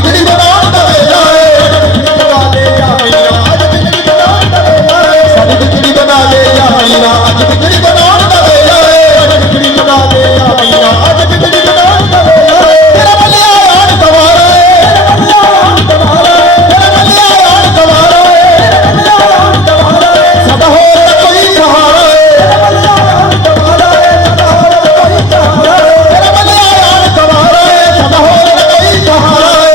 बिगड़ी बनाउण दा वेला है साडी बिगड़ी बना दे या मीरा अज बिगड़ी बनाउण दा वेला है बिगड़ी बना दे या मीरा अज बिगड़ी बनाउण दा वेला है तेरा बलिया आन गवारा है तेरा बलिया आन गवारा है सदा हो कोई सहारा है तेरा बलिया आन गवारा है सदा हो कोई सहारा है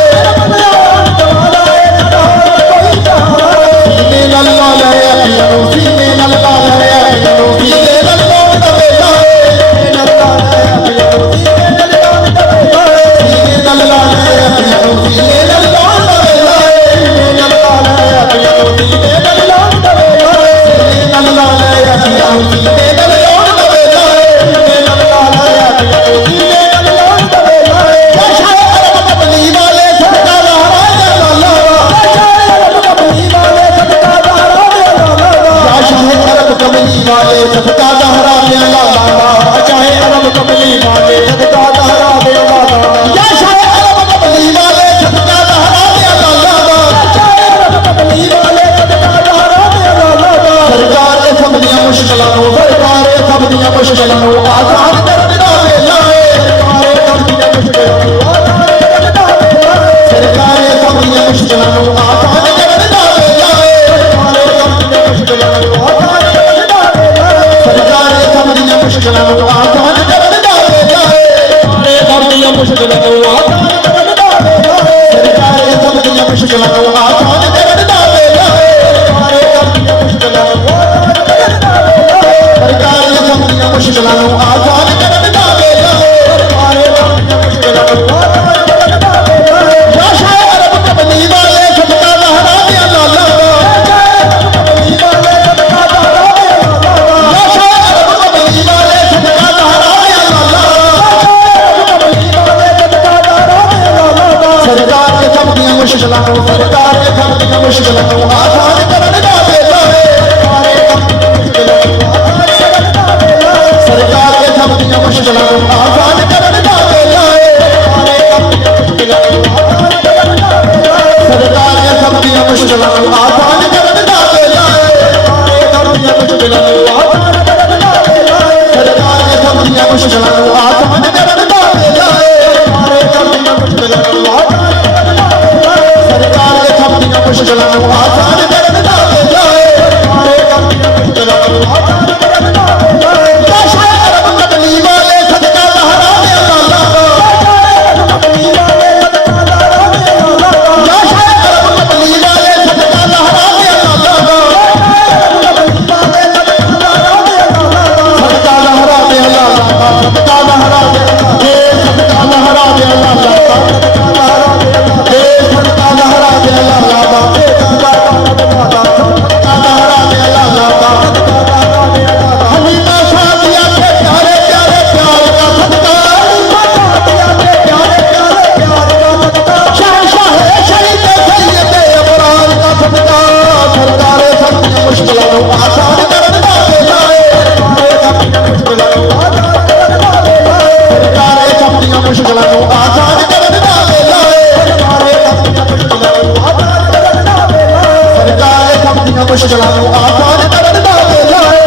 सीने नाल लाल है सीने नाल लाल है सीने नाल लाल दा वेला है सीने नाल लाल है सीने नाल लाल है सीने नाल लाल दा वेला है सीने नाल लाल है सीने नाल लाल दा वेला है सीने नाल लाल है सीने नाल लाल दा वेला है सीने नाल लाल है सीने नाल लाल दा वेला है या शाह अरब कबली वाले सदका लहरा दे लाला सदका लहरा दे लाला चाहे अरब कबली वाले सदका लहरा दे लाला या शाह अरब कबली वाले सदका लहरा दे लाला चाहे अरब कबली वाले सदका लहरा दे लाला सरकार ने सब दियां मुश्किलां नु सरकार ने सब दियां मुश्किलां नु आसान कर देना वेला है सरकार ने सब दियां मुश्किलां नु आसान कर देना वेला है सरकार ने सब दियां मुश्किलां नु आसान कर देना वेला है सब दियां मुश्किलां नु आसान कर देना वेला है सरकार ने सब दियां मुश्किलां नु आसान कर देना वेला है सरकार ने सब दियां मुश्किलां नु आसान कर देना वेला है या शाह अरब कबली वाले सदका लहरा दे लाला या शाह अरब कबली वाले सदका लहरा दे लाला सरकार के सब दियां मुश्किलां नु सरकार के सब दियां मुश्किलां नु आसान कर देना वेला है सरकार के सब दियां मुश्किलां नु आसान कर देना वेला है सरकार के सब दियां मुश्किलां नु आसान कर देना वेला है सरकार के सब दियां मुश्किलां नु आसान कर देना वेला है सरकार के सब दियां मुश्किलां नु आसान कर देना वेला है या शाह अरब कबली वाले सदका लहरा दे लाला या शाह अरब कबली वाले सदका लहरा दे लाला सदका लहरा दे लाला सदका लहरा दे सदका लहरा दे लाला सदका लहरा दे लाला सदका लहरा दे लाला हनीफा सादिया के प्यारे प्यारे प्यार का सदका शहंशाह शरीफ सैयद अबरार का सदका सरकार सब मुश्किलों को आसान कर देना वेला है सरकार सब मुश्किलों को आसान कर देना वेला है सरकार सब मुश्किलों को आसान कर देना वेला है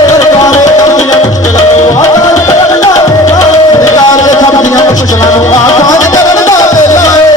सरकार सब मुश्किलों को आसान कर देना वेला है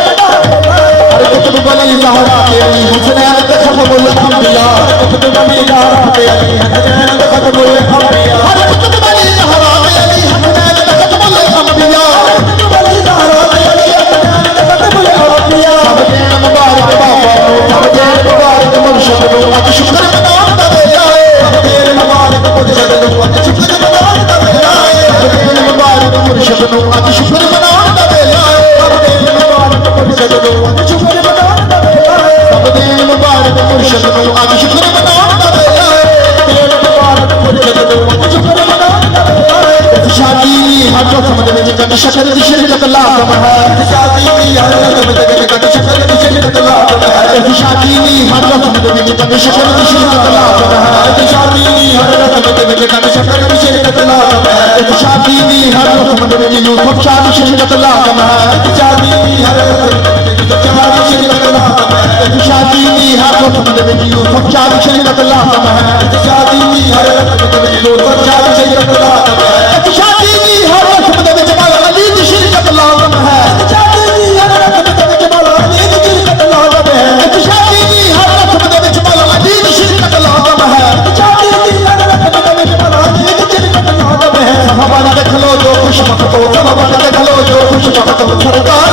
अरे कुतुब बली ज़हरा के अली हुसैन के खत्मुल अंबिया कुतुब बली ज़हरा के अली हुसैन के खत्मुल अंबिया अरे कुतुब बली ज़हरा के अली हुसैन के खत्मुल अंबिया कुतुब बली ज़हरा के अली हुसैन के खत्मुल अंबिया सब दिन मुबारक बाबा सब दिन मुबारक मुर्शिद नु अज शुक्र मनाउण दा वेला है सब दिन मुबारक मुर्शिद नु अज शुक्र मनाउण दा वेला है सब दिन मुबारक मुर्शिद नु अज शुक्र मनाउण दा वेला है सब दिन मुबारक मुर्शिद नु अज शुक्र मनाउण दा वेला है सब दिन मुबारक मुर्शिद नु अज शुक्र मनाउण दा वेला है दिन मुबारक मुर्शिद नु अज शुक्र मनाउण दा वेला है शादी हर रस्म दे विच कद शक्कर दी शिरकत लाज़म है शादी हर रस्म दे विच कद शक्कर दी शिरकत लाजम है इस शादी दी हर रस्म दे विच कंद शक्कर दी शिरकत लाजम है इस शादी दी हर रस्म दे विच कंद शक्कर दी शिरकत लाजम है इस शादी दी हर रस्म दे विच यूसुफ शाह दी शिरकत लाजम है इस शादी दी हर रस्म दे विच यूसुफ शाह दी शिरकत लाजम है इस शादी दी हर रस्म दे विच यूसुफ शाह दी शिरकत लाजम है इस शादी दी हर रस्म दे विच यूसुफ शाह दी शिरकत लाजम है इस शादी दी हर रस्म दे विच मौला अली दी शिरकत लाजम है इस शादी दी हर रस्म दे विच मौला अली दी शिरकत लाजम है इस शादी दी हर रस्म दे विच मौला अली दी शिरकत लाजम है इस शादी दी हर रस्म दे विच मौला अली दी शिरकत लाजम है सहाबा ने देख लो जो खुश वक्त हो सहाबा ने देख लो जो खुश वक्त हो सरकार